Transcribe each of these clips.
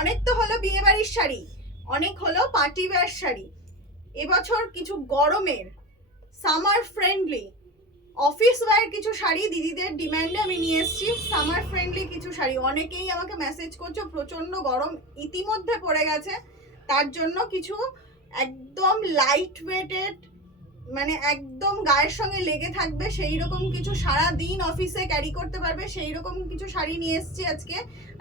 অনেক তো হলো বিয়ে বাড়ির শাড়ি, অনেক হলো পার্টি ওয়্যার শাড়ি। এবছর কিছু গরমের সামার ফ্রেন্ডলি অফিস ওয়্যার কিছু শাড়ি দিদিদের ডিমান্ডে আমি নিয়ে এসেছি। সামার ফ্রেন্ডলি কিছু শাড়ি, অনেকেই আমাকে মেসেজ করছো প্রচন্ড গরম ইতিমধ্যে পড়ে গেছে, তার জন্য কিছু একদম লাইট ওয়েটেড, মানে একদম গায়ের সঙ্গে লেগে থাকবে সেই রকম কিছু, সারা দিন অফিসে ক্যারি করতে পারবে সেই রকম কিছু শাড়ি নিয়ে এসেছি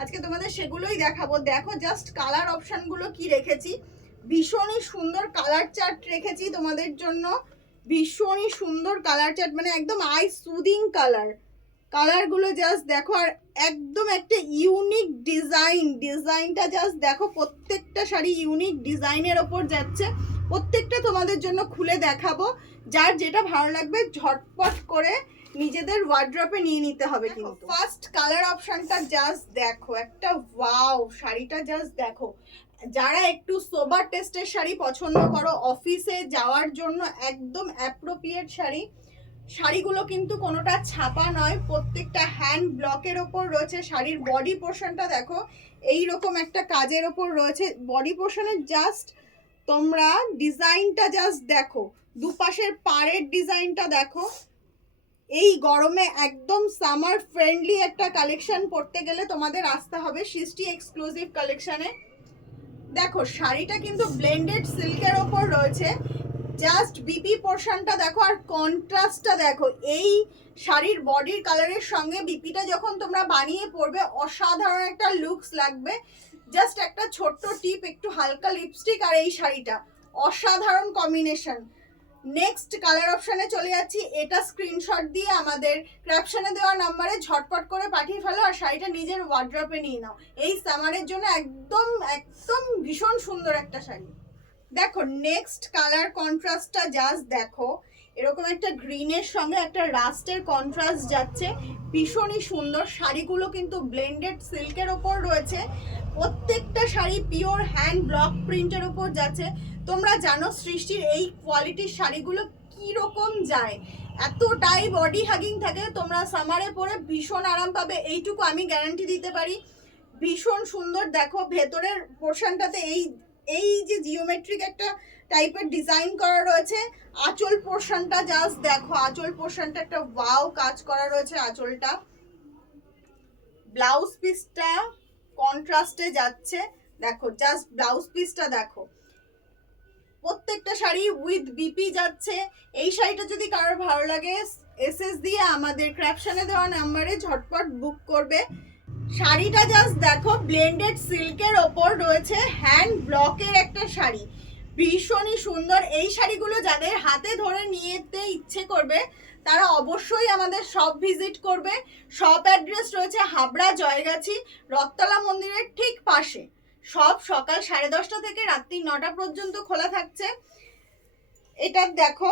আজকে তোমাদের সেগুলোই দেখাবো। দেখো জাস্ট কালার অপশনগুলো কি রেখেছি, ভীষণই সুন্দর কালার চার্ট রেখেছি তোমাদের জন্য, ভীষণই সুন্দর কালার চার্ট, মানে একদম আই সুদিং কালারগুলো জাস্ট দেখো। আর একদম একটা ইউনিক ডিজাইনটা জাস্ট দেখো, প্রত্যেকটা শাড়ি ইউনিক ডিজাইনের ওপর যাচ্ছে। প্রত্যেকটা তোমাদের জন্য খুলে দেখাবো, যার যেটা ভালো লাগবে ঝটপট করে নিজেদের ওয়ার্ড্রপে নিয়ে নিতে হবে। কিন্তু ফার্স্ট কালার অপশনটা জাস্ট দেখো, একটা ওয়াও শাড়িটা জাস্ট দেখো। যারা একটু সোবার টেস্টের শাড়ি পছন্দ করো অফিসে যাওয়ার জন্য, একদম অ্যাপ্রোপ্রিয়েট শাড়িগুলো কিন্তু কোনোটা ছাপা নয়, প্রত্যেকটা হ্যান্ড ব্লকের ওপর রয়েছে। শাড়ির বডি পোর্শনটা দেখো, এই রকম একটা কাজের ওপর রয়েছে বডি পোর্শনের। জাস্ট তোমরা ডিজাইনটা জাস্ট দেখো, দুপাশের পাড়ের ডিজাইনটা দেখো। এই গরমে একদম সামার ফ্রেন্ডলি একটা কালেকশন পরতে গেলে তোমাদের আসতে হবে সৃষ্টি এক্সক্লুসিভ কালেকশনে। দেখো শাড়িটা কিন্তু ব্লেন্ডেড সিল্কের ওপর রয়েছে, জাস্ট বিপি পোর্শনটা দেখো আর কন্ট্রাস্টটা দেখো। এই শাড়ির বডির কালারের সঙ্গে বিপিটা যখন তোমরা বানিয়ে পরবে অসাধারণ একটা লুকস লাগবে। জাস্ট একটা ছোট্ট টিপ, একটু হালকা লিপস্টিক আর এই শাড়িটা অসাধারণ কম্বিনেশন। নেক্সট কালার অপশনে চলে যাচ্ছি, এটা স্ক্রিনশট দিয়ে আমাদের ক্যাপশনে দেওয়া নাম্বারে ঝটপট করে পাঠিয়ে ফেলো আর শাড়িটা নিজের ওয়ার্ড্রপে নিয়ে নাও। এই সামারের জন্য একদম একদম ভীষণ সুন্দর একটা শাড়ি। দেখো নেক্সট কালার কন্ট্রাস্টটা জাস্ট দেখো, এরকম একটা গ্রিনের সঙ্গে একটা রাস্টের কন্ট্রাস্ট যাচ্ছে, ভীষণই সুন্দর। শাড়িগুলো কিন্তু ব্লেন্ডেড সিল্কের ওপর রয়েছে, প্রত্যেকটা শাড়ি পিওর হ্যান্ড ব্লক প্রিন্টের ওপর যাচ্ছে। তোমরা জানো সৃষ্টির এই কোয়ালিটির শাড়িগুলো কি রকম যায়, এতটাই বডি হাগিং থাকে, তোমরা সামারে পরে ভীষণ আরাম পাবে, এইটুকু আমি গ্যারান্টি দিতে পারি। ভীষণ সুন্দর দেখো ভেতরের পোর্শনটাতে এই যে জিওমেট্রিক একটা টাইপের ডিজাইন করা রয়েছে। আঁচল পোর্শনটা জাস্ট দেখো, আঁচল পোর্শনটা একটা ওয়াও কাজ করা রয়েছে আঁচলটা। ব্লাউজ পিসটা কন্ট্রাস্টে যাচ্ছে, দেখো জাস্ট ব্লাউজ পিসটা দেখো। প্রত্যেকটা শাড়ি উইথ বিপি যাচ্ছে। এই শাড়িটা যদি কারোর ভালো লাগে এসএস দিয়ে আমাদের ক্যাপশনে দেওয়া নাম্বারে ঝটপট বুক করবে। শাড়িটা জাস্ট দেখো, ব্লেন্ডেড সিল্কের ওপর রয়েছে, হ্যান্ড ব্লকের একটা শাড়ি, ভীষণই সুন্দর। এই শাড়িগুলো যাদের হাতে ধরে নিতে ইচ্ছে করবে তারা অবশ্যই আমাদের শপ ভিজিট করবে। শপ অ্যাড্রেস রয়েছে হাবড়া জয়গাছি রথতলা মন্দিরের ঠিক পাশে। সব সকাল 10:30 থেকে রাত্রি 9টা পর্যন্ত খোলা থাকছে। এটা দেখো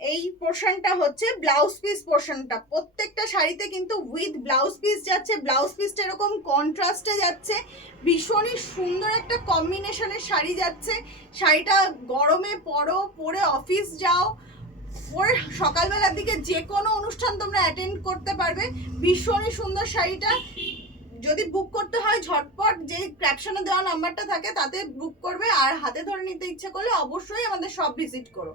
এই পোর্শনটা হচ্ছে ব্লাউজ পিস পোর্শনটা, প্রত্যেকটা শাড়িতে কিন্তু উইথ ব্লাউজ পিস যাচ্ছে। ব্লাউজ পিসটা এরকম কন্ট্রাস্টে যাচ্ছে, ভীষণই সুন্দর একটা কম্বিনেশনের শাড়ি যাচ্ছে। শাড়িটা গরমে পরে অফিস যাও, পরে সকালবেলার দিকে যে কোনো অনুষ্ঠান তোমরা অ্যাটেন্ড করতে পারবে। ভীষণই সুন্দর শাড়িটা। যদি বুক করতে হয় ঝটপট যে ক্যাপশনে দেওয়া নাম্বারটা থাকে তাতে বুক করবে, আর হাতে ধরে নিতে ইচ্ছে করলে অবশ্যই আমাদের শপ ভিজিট করো।